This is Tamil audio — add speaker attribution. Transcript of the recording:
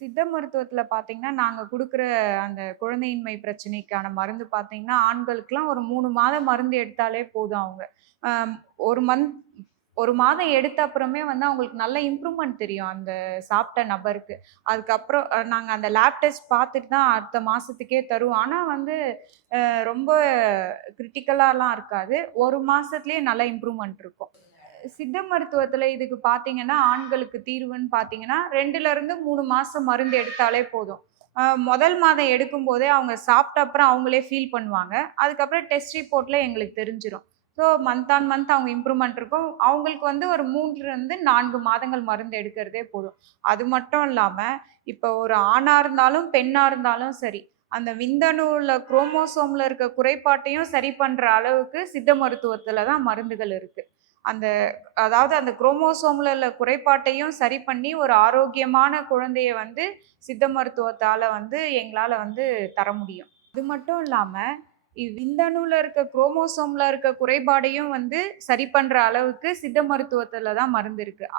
Speaker 1: சித்த மருத்துவத்தில் பார்த்தீங்கன்னா, நாங்கள் கொடுக்குற அந்த குழந்தையின்மை பிரச்சனைக்கான மருந்து பார்த்தீங்கன்னா, ஆண்களுக்கெலாம் ஒரு மூணு மாதம் மருந்து எடுத்தாலே போதும் அவங்க. ஒரு மந்த் ஒரு மாதம் எடுத்த அப்புறமே வந்து அவங்களுக்கு நல்ல இம்ப்ரூவ்மெண்ட் தெரியும், அந்த சாப்பிட்ட நபருக்கு. அதுக்கப்புறம் நாங்கள் அந்த லேப் டெஸ்ட் பார்த்துட்டு தான் அடுத்த மாதத்துக்கே தருவோம். ஆனால் வந்து ரொம்ப கிரிட்டிக்கலாலாம் இருக்காது. ஒரு மாதத்துலேயே நல்ல இம்ப்ரூவ்மெண்ட் இருக்கும். சித்த மருத்துவத்தில் இதுக்கு பார்த்தீங்கன்னா, ஆண்களுக்கு தீர்வுன்னு பார்த்தீங்கன்னா, ரெண்டுலேருந்து மூணு மாதம் மருந்து எடுத்தாலே போதும். முதல் மாதம் எடுக்கும்போதே அவங்க சாப்பிட்ட அப்புறம் அவங்களே ஃபீல் பண்ணுவாங்க. அதுக்கப்புறம் டெஸ்ட் ரிப்போர்ட்டில் எங்களுக்கு தெரிஞ்சிடும் ஸோ மந்த் ஆன் மந்த் அவங்க இம்ப்ரூவ்மெண்ட் இருக்கும். அவங்களுக்கு வந்து ஒரு 3லருந்து 4 மாதங்கள் மருந்து எடுக்கிறதே போதும். அது மட்டும் இல்லாமல் இப்போ ஒரு ஆணாக இருந்தாலும், பெண்ணாக இருந்தாலும் சரி, அந்த விந்தணுவில் குரோமோசோமில் இருக்க குறைபாட்டையும் சரி பண்ணுற அளவுக்கு சித்த மருத்துவத்தில் தான் மருந்துகள் இருக்குது அந்த அதாவது அந்த குரோமோசோமில் உள்ள குறைபாட்டையும் சரி பண்ணி, ஒரு ஆரோக்கியமான குழந்தைய வந்து சித்த மருத்துவத்தால் வந்து எங்களால் வந்து தர முடியும். அது மட்டும் இல்லாமல் விந்தணுவில் இருக்க குரோமோசோமில் இருக்க குறைபாடையும் வந்து சரி பண்ணுற அளவுக்கு சித்த மருத்துவத்தில் தான் மருந்து இருக்குது